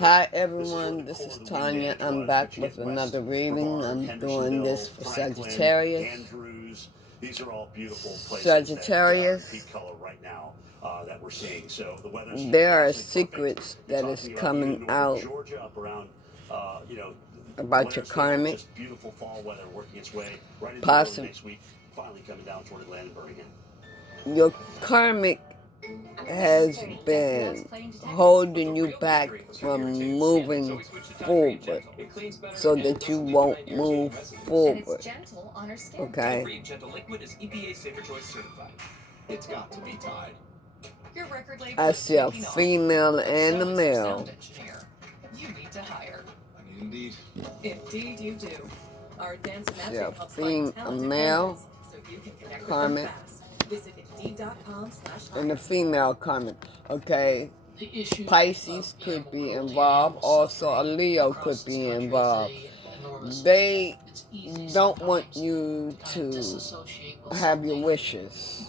Hi everyone, this is Tanya. I'm back with another reading. I'm doing this for Sagittarius. Sagittarius. There are secrets that is coming out about your karmic. Possibly your karmic has been holding you back from moving forward so that you won't move forward. Okay? I see a female and a male. Indeed you do. Our dance a male karmic and a female karmic. Okay. Pisces could be involved. Also a Leo could be involved. They don't want you to have your wishes.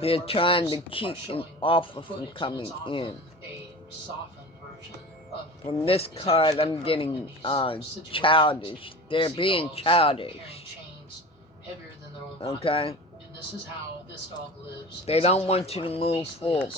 They're trying to keep an offer from coming in. From this card, I'm getting childish. They're being childish. Okay? They don't want you to move forward.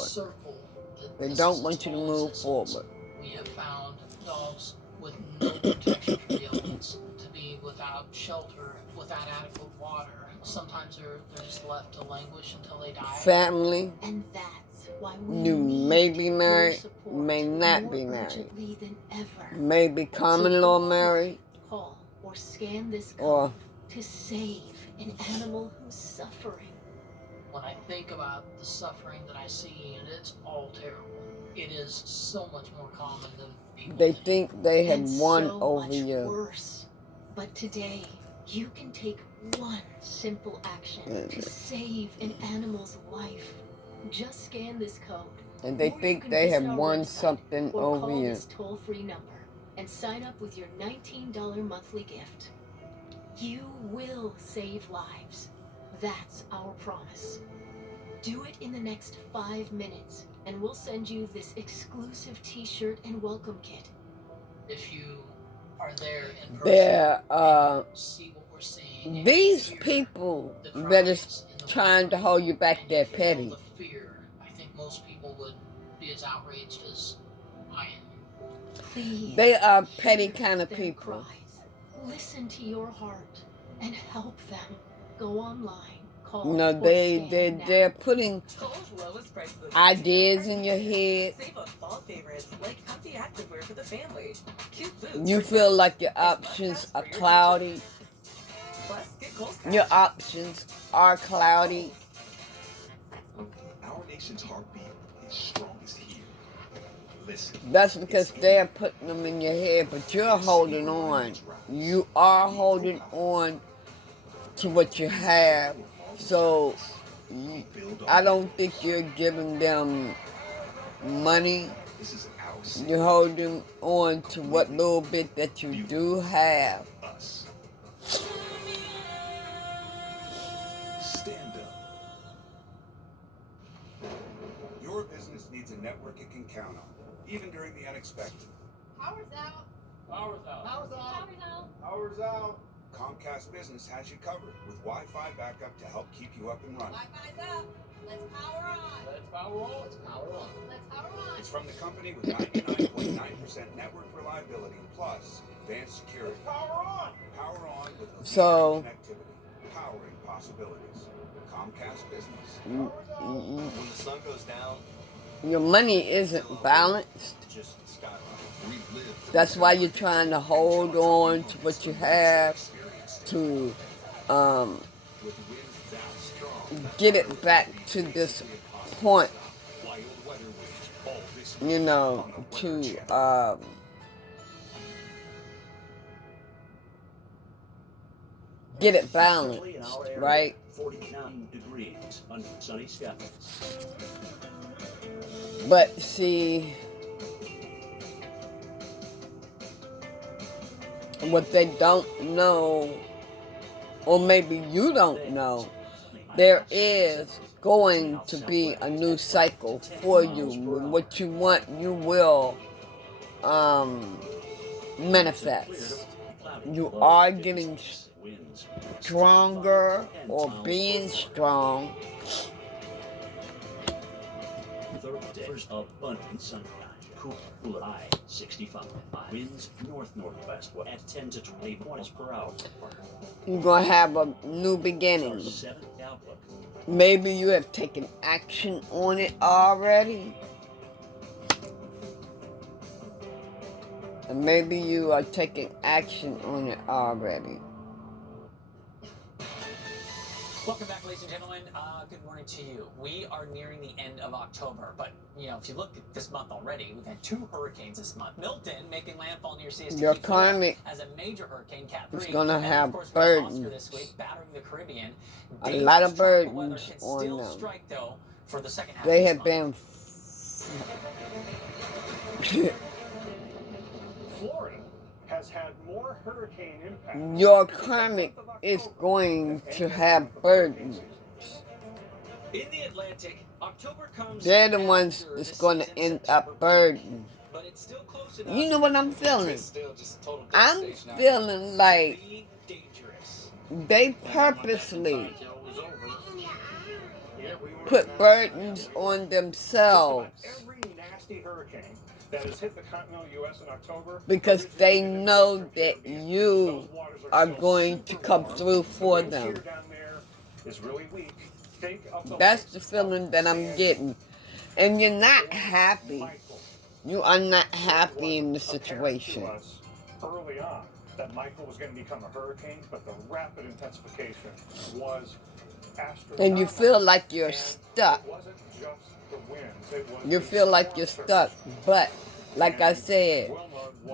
They don't want you to move forward. We have found dogs with no protection from the elements, to be without shelter, without adequate water. Sometimes they're just left to languish until they die. Family. And that's why you may be married, may not be married. May be common law married. Call or scan this code to save an animal who's suffering. When I think about the suffering that I see, and it's all terrible, it is so much more common than people. They think they have won over you. Worse. But today, you can take one simple action to save an animal's life. Just scan this code. And they think they have won something over you. Call this toll-free number and sign up with your $19 monthly gift. You will save lives. That's our promise. Do it in the next 5 minutes, and we'll send you this exclusive t-shirt and welcome kit. If you are there in person, see what we're seeing. These people that is trying to hold you back, they're petty. The fear, I think most people would be as outraged as I am. Please, they are petty kind of people. Cries. Listen to your heart and help them. Go online. No, they're putting ideas in your head. You feel like your options are cloudy. Your options are cloudy. Our nation's heartbeat is strongest here. Listen. That's because they're putting them in your head, but you're holding on. You are holding on to what you have. So, I don't think you're giving them money. You're holding on to what little bit that you do have. Stand up. Your business needs a network it can count on, even during the unexpected. Power's out. Power's out. Power's out. Power's out. Power's out. Comcast Business has you covered with Wi-Fi backup to help keep you up and running. Wi-Fi's up. Let's power on. Let's power on. Let's power on. Let's power on. It's from the company with 99.9% network reliability plus advanced security. Let's power on. Power on with connectivity, powering possibilities. Comcast Business. When the sun goes down, your money isn't balanced. That's why you're trying to hold on to what you have to get it back to this point, you know, to get it balanced, right? 49 degrees under sunny skies. But see, what they don't know, or maybe you don't know, there is going to be a new cycle for you. What you want, you will manifest. You are getting stronger or being strong. Abundant sunshine. Cooler high 65. Winds north-northwest at 10 to 20 miles per hour. You're going to have a new beginning. Maybe you have taken action on it already. And maybe you are taking action on it already. Welcome back, ladies and gentlemen. Good morning to you. We are nearing the end of October, but if you look at this month already, we've had 2 hurricanes this month. Milton making landfall near CST Your karmic as a major hurricane, Cat 3. It's gonna have of course, burdens. this week, battering the Caribbean. A lot of burdens on them. Strike, though, for the second half they of have been. Florida has had more hurricane impact. Your karmic is going to have burdens. In the Atlantic, October comes. They're the ones that's going to end up burdened. But it's still close enough. You know what I'm feeling? I'm feeling like they purposely put burdens on themselves. Every nasty hurricane that has hit the continental U.S. in October, because they know that you are going to come through for them. That's the feeling that I'm getting. And you're not happy. You are not happy in the situation. Early on that Michael was going to become a hurricane, but the rapid intensification was astronomical. And you feel like you're stuck. It wasn't just the winds. It was You feel like you're stuck. But, like I said,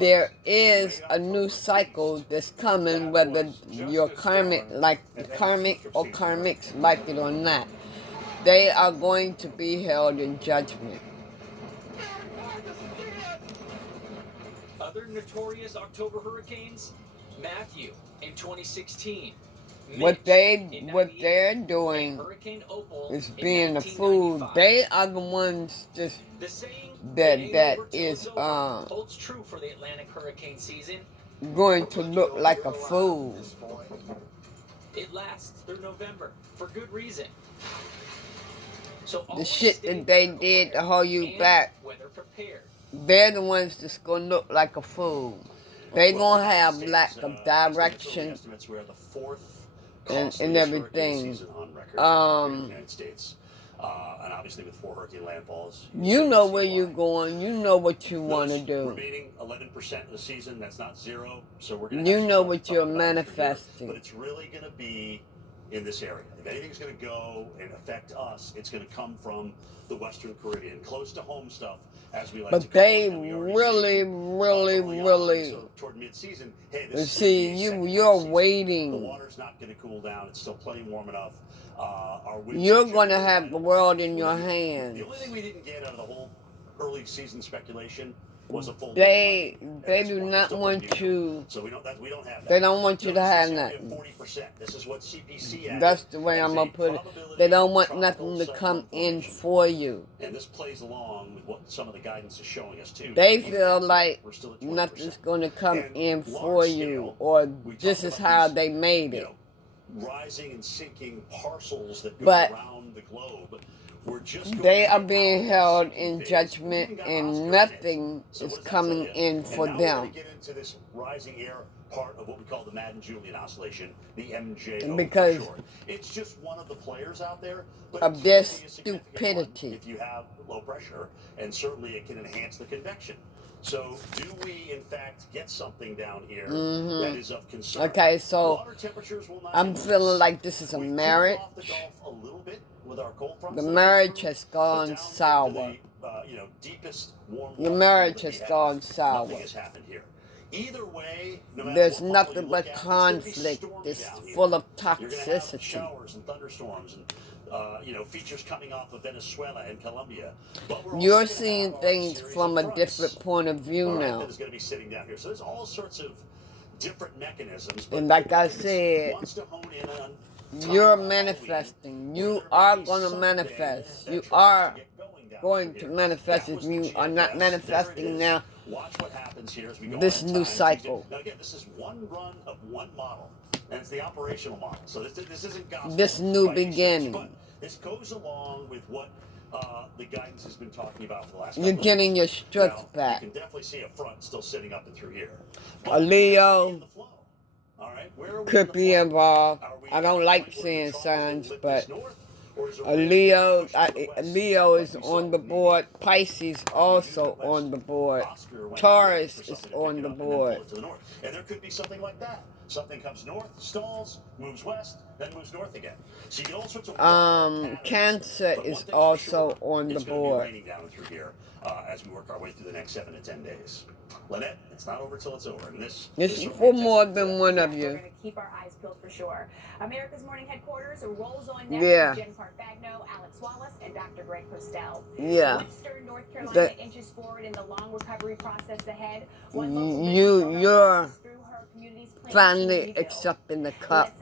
there is a new cycle that's coming, whether your karmic, or karmics like it or not. They are going to be held in judgment. Other notorious October hurricanes, Matthew in 2016. What they're doing is being a fool. They are the ones that is holds true for the Atlantic hurricane season. Going to look like a fool. It lasts through November for good reason. So the shit that they did to hold you back, they're the ones that's going to look like a fool. They're going to have lack of direction and everything. And obviously with 4 hurricane landfalls, you know where you're going. You know what you want to do. Remaining 11% of the season, that's not 0. So we're going to. You know what you're manifesting. But it's really going to be in this area. If anything's going to go and affect us, it's going to come from the Western Caribbean, close to home stuff, as we like to call it. But they really. So toward mid-season, hey, you're waiting. The water's not going to cool down. It's still plenty warm enough. You're going to have the world in your hands. The only thing we didn't get out of the whole early season speculation was a full. They do not want you. So we don't have that. They don't want you to have nothing. 40%. This is what CPC. That's the way I'm gonna put it. They don't want nothing to come in for you. And this plays along with what some of the guidance is showing us too. They feel like nothing's going to come in for you, or this is how they made it. Rising and sinking parcels that go around the globe. They are being held in judgment, and nothing is coming in for them. Now we're going to get into this rising air part of what we call the Madden-Julian oscillation, the MJO. Because it's just one of the players out there, but of their stupidity. If you have low pressure, and certainly it can enhance the convection. So, do we, in fact, get something down here that is of concern? Okay, so I'm feeling like this is a marriage. The marriage has gone sour. The marriage has gone sour. Either way, there's nothing but conflict. It's full of toxicity. Showers and thunderstorms and features coming off of Venezuela and Colombia. You're seeing things from a different point of view now. That is going to be sitting down here. So there's all sorts of different mechanisms. And like I said, Wants to hone in on You're manifesting. You are going to manifest. You are going to manifest if you are not manifesting now. Watch what happens here as we go This on new time. cycle. Now again, this is one run of one model, and it's the operational model. So this isn't gospel. This new by any stretch, beginning. but this goes along with what the guidance has been talking about for the last. You're getting your strength back. You can definitely see a front still sitting up and through here. A Leo All right, could be involved. I don't like seeing signs, but a Leo is on the board. Pisces also on the board. Taurus is on the board. And there could be something like that. Something comes north, stalls, moves west, then moves north again. So you get all sorts of Cancer is also on the board. It's going to be raining down through here as we work our way through the next 7 to 10 days. Lynette, it's not over till it's over. And this is for more than one of you. We're going to keep our eyes peeled for sure. America's Morning Headquarters rolls on next with Jen Park-Bagno, Alex Wallace, and Dr. Greg Postel. Yeah. Western North Carolina inches forward in the long recovery process ahead. You're finally accepting the cup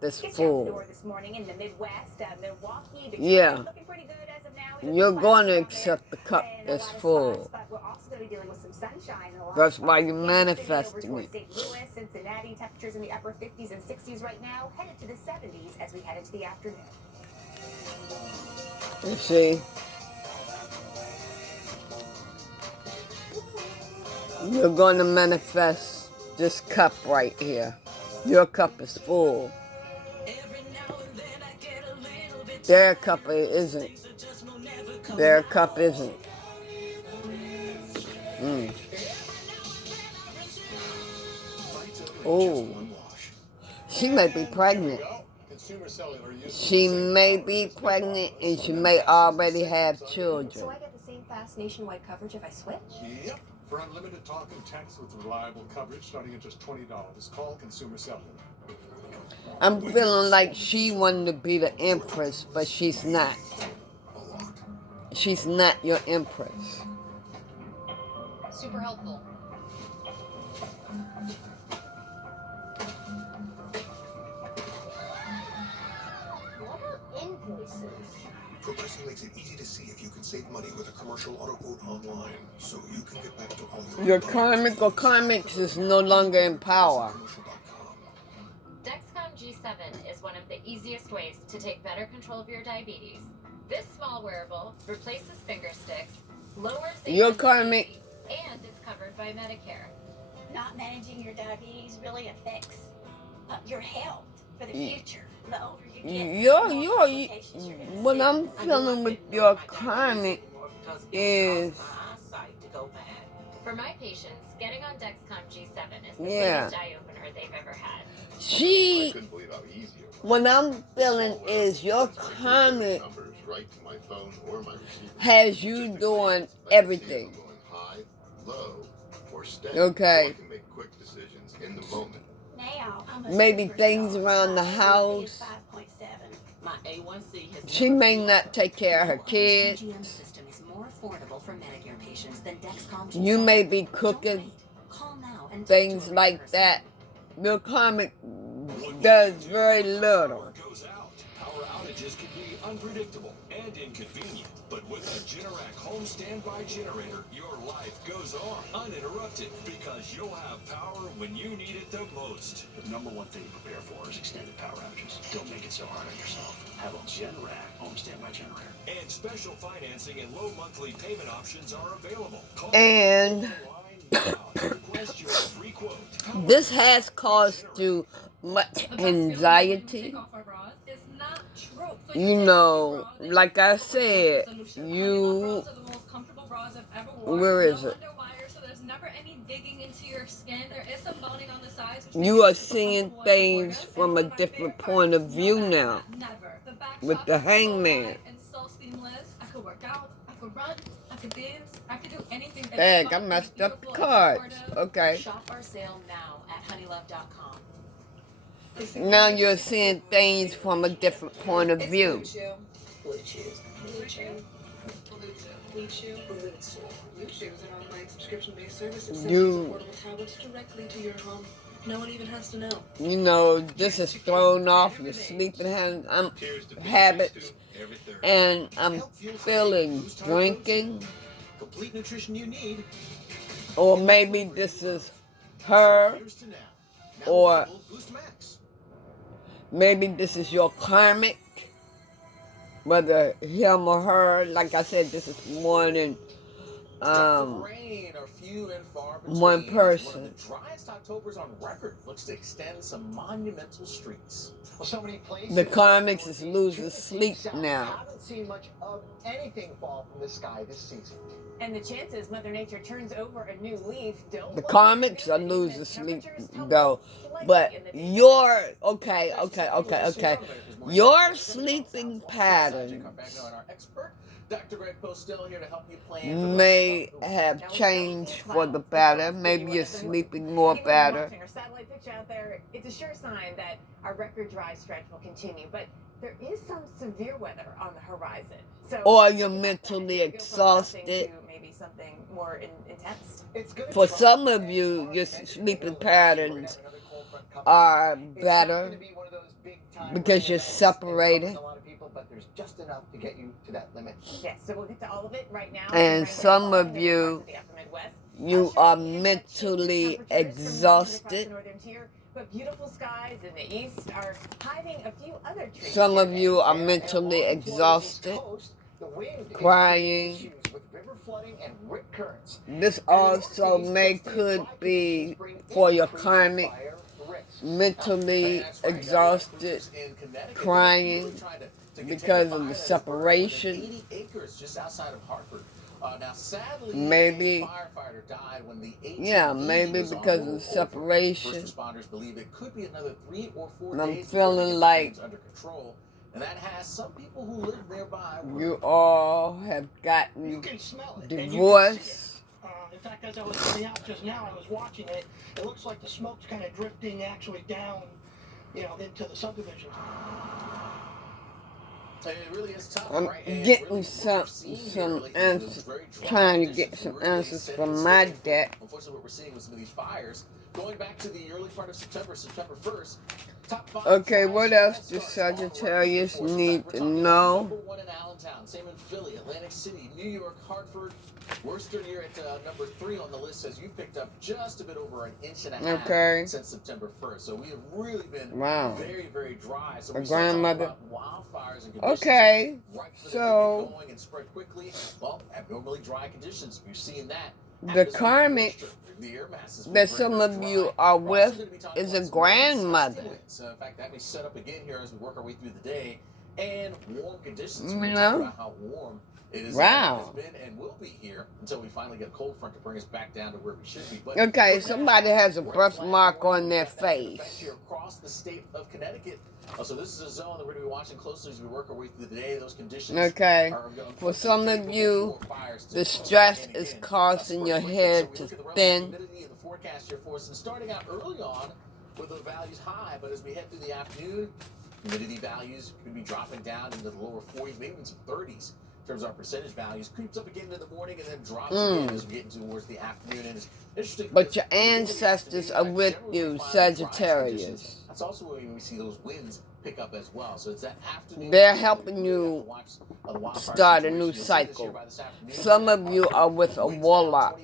that's full. This morning in the Midwest, Milwaukee, yeah. Looking pretty good as of now. You're going to accept the cup that's full. But we're also going to be dealing with some sunshine. That's why you're manifesting it. St. Louis, Cincinnati, temperatures in the upper 50s and 60s right now, headed to the 70s as we head into the afternoon. You see? You're going to manifest this cup right here. Your cup is full. Their cup isn't. Their cup isn't. Oh. She may be pregnant. She may be pregnant and she may already have children. So I get the same fast nationwide coverage if I switch? Yep. For unlimited talk and text with reliable coverage starting at just $20. Call Consumer Cellular. I'm feeling like she wanted to be the empress, but she's not. She's not your empress. Super helpful. What are invoices? Progressive makes it easy to see if you can save money with a commercial auto quote online, so you can get back to all your karmic or karmics is no longer in power. Dexcom G7 is one of the easiest ways to take better control of your diabetes. This small wearable replaces finger sticks, lowers the your karmic, and it's covered by Medicare. Not managing your diabetes really affects your health for the future. The older you get, what I'm feeling with your karmic is, for my patients, getting on Dexcom G7 is the biggest eye-opener they've ever had. what I'm feeling is your karmic has you doing everything. Okay. Maybe things around the house. She may not take care of her kids. You may be cooking, things like that. Your karmic does very little. Power outages can be unpredictable and inconvenient, but with a Generac home standby generator, your life goes on uninterrupted because you'll have power when you need it the most. The number one thing to prepare for is extended power outages. Don't make it so hard on yourself. Have a Generac home standby generator. And special financing and low monthly payment options are available. Call And request your free quote. this has caused you much anxiety. You know, like I said, where is it? You are seeing things from a different point of view now with the hangman. Dang, I messed up the cards. Okay. Shop our sale now at honeylove.com. Now you're seeing things from a different point of view. Blue Chew is an online subscription-based service that sends You affordable tablets directly to your home. No one even has to know. You know, this is thrown off your sleeping habits, and I'm feeling drinking, Complete nutrition you need. or maybe this is her, or maybe this is your karmic, whether him or her. Like I said, this is more than rain are few and far between. one person. One of the driest Octobers on record looks to extend some monumental streets. Well, so many places. The karmics is losing sleep now. I haven't seen much of anything fall from the sky this season. And the chances Mother Nature turns over a new leaf don't. The karmics are losing sleep though, but your your sleeping patterns Dr. Greg Postel here to help you plan may have changed for the better. Maybe you're sleeping more better. Our satellite picture out there, it's a sure sign that our record dry stretch will continue, but there is some severe weather on the horizon. So, or you're mentally exhausted. Maybe something more intense. For some of you, your sleeping patterns are better because you're separated. But there's just enough to get you to that limit. Yes, so we'll get to all of it right now. And some of you, you are mentally exhausted. But beautiful skies in the east are hiding a few other trees. Some of you are mentally exhausted, crying. This also could be for your karmic, mentally exhausted, crying because of the separation. 80 acres just outside of Hartford. Now, sadly, maybe, a firefighter died when the maybe because of the separation. First responders believe it could be another 3 or 4 and I'm days feeling like under control, and that has some people who live nearby. You all have gotten divorced. In fact, as I was coming out just now, I was watching it. It looks like the smoke's kind of drifting actually down, into the subdivision. It really is tough, I'm right? getting really some answers, trying to get some answers from my deck. Unfortunately, what we're seeing with some of these fires, going back to the early part of September 1st, top 5. Okay, what else does Sagittarius need to know? Number 1 in Allentown, same in Philly, Atlantic City, New York, Hartford. Worcester, you're at number 3 on the list, as you've picked up just a bit over an inch and a half since September 1st. So we have really been very, very dry. So a grandmother. Wildfires and Okay, so going and spread quickly. Well, abnormally dry conditions. You're seeing that. The karmic that some of you are with is a grandmother. So in fact, that may set up again here as we work our way through the day. And warm conditions. You we know? talk about how warm it is. Wow. Has been and will be here until we finally get a cold front to bring us back down to where we should be. But okay, somebody has a birthmark on their face. Across the state of Connecticut. So this is a zone that we're going to be watching closely as we work our way through the day. Those conditions. Okay. For some of you, the stress is causing your head to thin. Humidity in the forecast here for us, and starting out early on with the values high, but as we head through the afternoon, humidity values could be dropping down into the lower 40s, maybe even some 30s. In terms of our percentage values, creeps up again in the morning and then drops again as we get towards the afternoon. And it's interesting. But your ancestors are with you, Sagittarius. That's also when we see those winds pick up as well. So it's that afternoon. They're helping you start a new cycle. Some of you are with a warlock.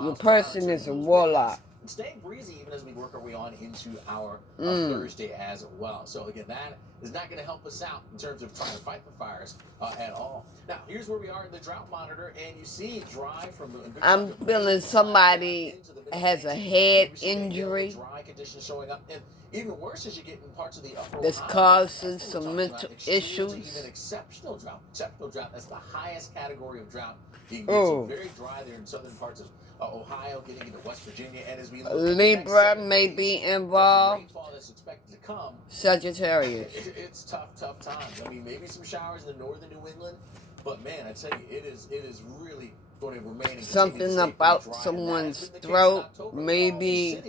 Your person is a warlock. And staying breezy even as we work our way on into our Thursday as well. So again, that is not going to help us out in terms of trying to fight the fires at all. Now, here's where we are in the drought monitor, and you see dry from the... I'm feeling somebody has a head injury. Dry conditions showing up, and even worse as you get in parts of the upper that's causing some mental issues. Even exceptional drought. Exceptional drought, that's the highest category of drought. You can get some very dry there in southern parts of Ohio, getting into West Virginia, and as we look Libra may be involved. Rainfall that's expected to come. Sagittarius. It's tough times. I mean, maybe some showers in the northern New England, but man, I tell you, it is really going to remain. Something about someone's throat. Maybe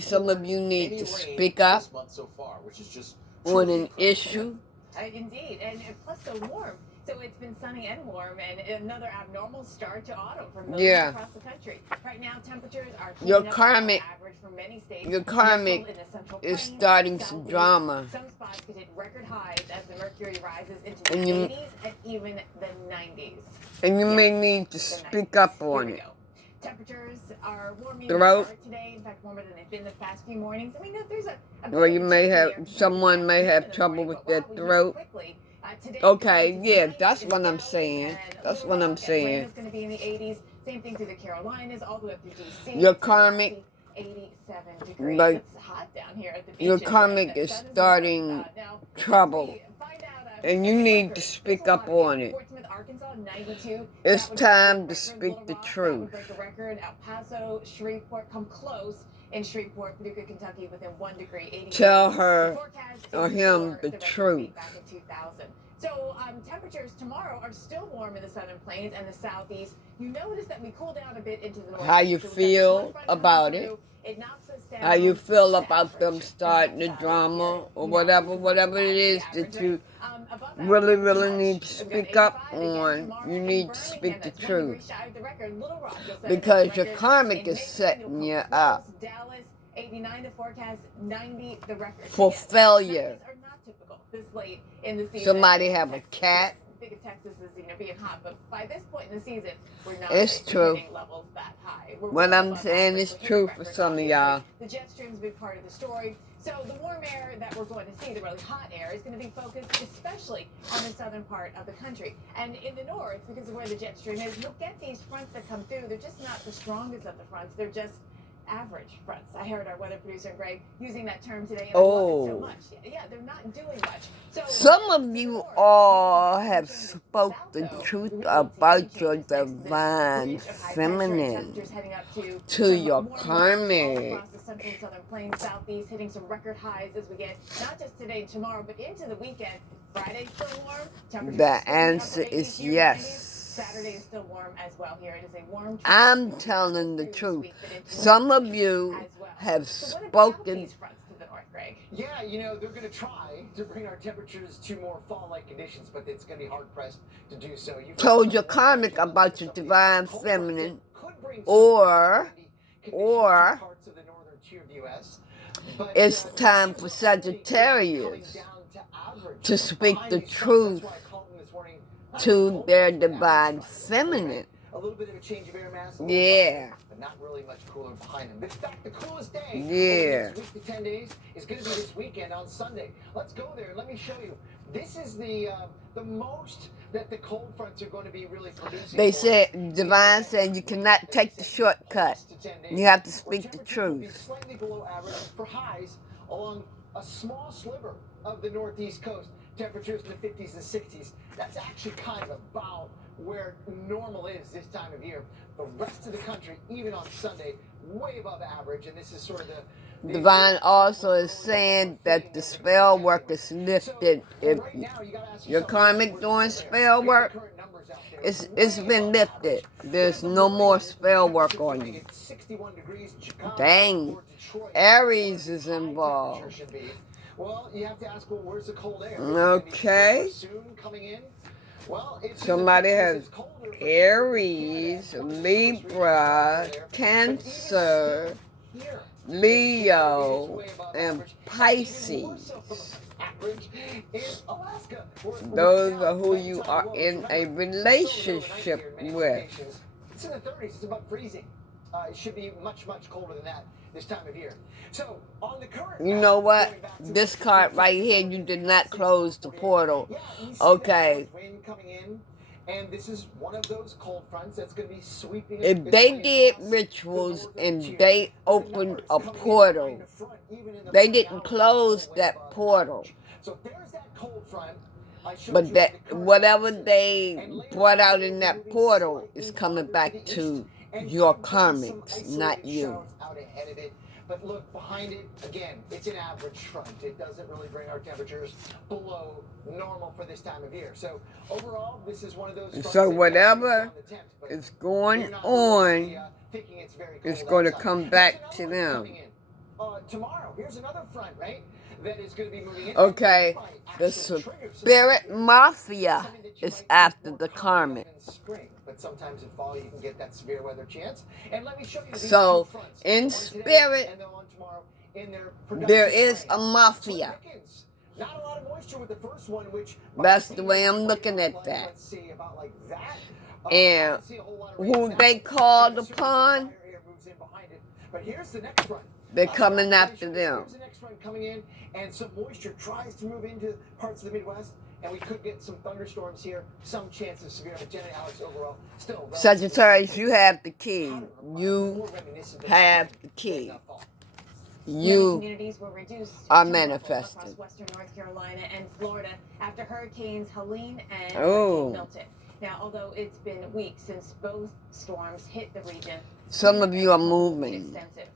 some of you need to speak up so far, which is just on an issue. Indeed, and plus so warm. So it's been sunny and warm, and another abnormal start to autumn for millions across the country. Right now, temperatures are Your up karmic, average for many states. your karmic is starting some drama. Some spots could hit record highs as the mercury rises into the 80s and even the 90s. And you may need to speak up on it. Temperatures are warming today. In fact, warmer than they've been the past few mornings. I mean, there's well, you may have, someone may have trouble with their throat. Okay, yeah, that's what I'm saying. That's what I'm saying. Atlanta's going to be in the 80s. Same thing to the Carolinas, all the way up to DC. Your karmic, 87 degrees. like, it's hot down here at the beach. your karmic is starting trouble. And you need to speak up on it. It's time to speak the truth. El Paso, Shreveport come close. In Shreveport, Paducah, Kentucky, within 1 degree. Tell her or him the truth. Back in 2000. So temperatures tomorrow are still warm in the southern plains and the southeast. You notice that we cool down a bit into the north. How you feel about it? How you feel about them starting the drama or whatever it is that you really need to speak up on. You need to speak the truth. Because your karmic is setting you up 89 the forecast, 90 the record. for failure. Are not typical this late in the season. Somebody have a cat. Big of Texas is being hot, but by this point in the season, we're not hitting levels that high. What I'm saying is true for some of y'all. The jet stream's a big part of the story. So the warm air that we're going to see, the really hot air, is going to be focused especially on the southern part of the country. And in the north, because of where the jet stream is, you'll get these fronts that come through. They're just not the strongest of the fronts. They're just average fronts. I heard our weather producer Greg using that term today, and I love it so much. Yeah, they're not doing much. So some of you all have spoke the truth about your divine feminine to your karmic. Across the central and southern plains, southeast, hitting some record highs as we get not just today and tomorrow, but into the weekend. Friday's still warm. The answer is yes. Saturday is still warm as well here. It is a warm. I'm telling the truth. Some of you have spoken. Yeah, you know, they're going to try to bring our temperatures to more fall-like conditions, but it's going to be hard-pressed to do so. You've told your karmic about your divine feminine, or it's time for Sagittarius to speak the truth to their divine feminine. A little bit of a change of air mass. Yeah. But not really much cooler behind them. In fact, the coolest day over the next week to 10 days is going to be this weekend on Sunday. Let's go there and let me show you. This is the most that the cold fronts are going to be really producing. They said, Divine said, you cannot take the shortcut. You have to speak the truth. Slightly below average for highs along a small sliver of the northeast coast. Temperatures in the 50s and 60s. That's actually kind of about where normal is this time of year. The rest of the country, even on Sunday, way above average, and this is sort of the Divine also is saying that the spell work is lifted. If your karmic doing spell work, it's been lifted. There's no more spell work on you. Dang, Aries is involved. Well, you have to ask, well, where's the cold air? Okay. Somebody has Aries, Libra, Cancer, Leo, and Pisces. Those are who you are in a relationship with. It's in the 30s. It's about freezing. It should be much, much colder than that this time of year. So, on the current, you know what? This card right here, you did not close the portal. Okay. Wind coming in, and this is one of those cold fronts that's going to be sweeping. If they did rituals and they opened a portal, they didn't close that portal. So there's that cold front. But that whatever they brought out in that portal is coming back to your karmics, not you. But look, behind it, again, it's an average front. It doesn't really bring our temperatures below normal for this time of year. So overall, this is one of those. So whatever is going on, it's going to come back to them. Tomorrow, here's another front, right? that is going to be moving in. Okay, the spirit mafia is after the karmic. Spring, but sometimes in fall you can get that severe weather chance. And let me show you these So, two fronts. in One spirit, today and then one tomorrow in their there is range. a mafia. Not a lot of moisture with the first one, which That's the way I'm looking at that. Let's see about like that. And who they called upon, but here's the next front. they're coming after them. Here's the next front coming in, and some moisture tries to move into parts of the Midwest, and we could get some thunderstorms here. Some chance of severe, but Jen and Alex overall still. Sagittarius, you have the key. You have the key. You communities were reduced are to manifesting. across western North Carolina and Florida after hurricanes Helene and Oh. Hurricane Milton. Now, although it's been weeks since both storms hit the region, Some of you are moving extensive.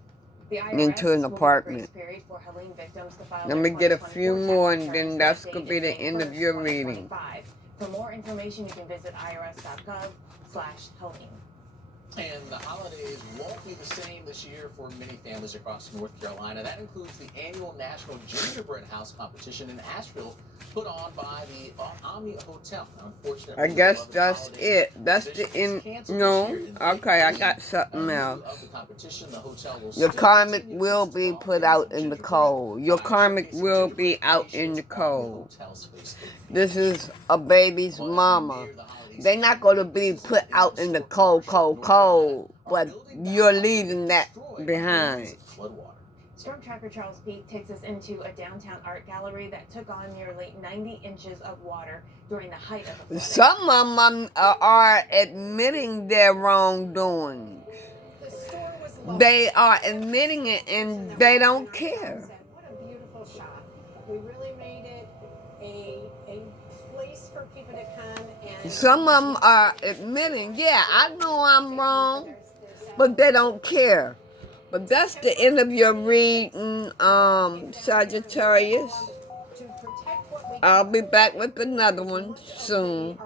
The into an IRS will apartment. grace period for Helene victims to file Let their me get a few 2024 more, tax and then returns. that's That going to date be is the May end of 1st, your reading. 2025. For more information, you can visit irs.gov/Helene. And the holidays won't be the same this year for many families across North Carolina. That includes the annual National Gingerbread House competition in Asheville, put on by the Omni Hotel. Now, unfortunately, I guess that's it. That's the end. No? Okay, I got something else. Your karmic will be put out in the cold. Your karmic will be out in the cold. This is a baby's mama. They're not going to be put out in the cold, but you're leaving that behind. Storm Tracker Charles Peak takes us into a downtown art gallery that took on nearly 90 inches of water during the height of the flooding. Some of them are admitting their wrongdoing. They are admitting it and they don't care. What a beautiful shot. We really made it a place for people to come and... Some of them are admitting, yeah, I know I'm wrong, but they don't care. But that's the end of your reading, Sagittarius. I'll be back with another one soon.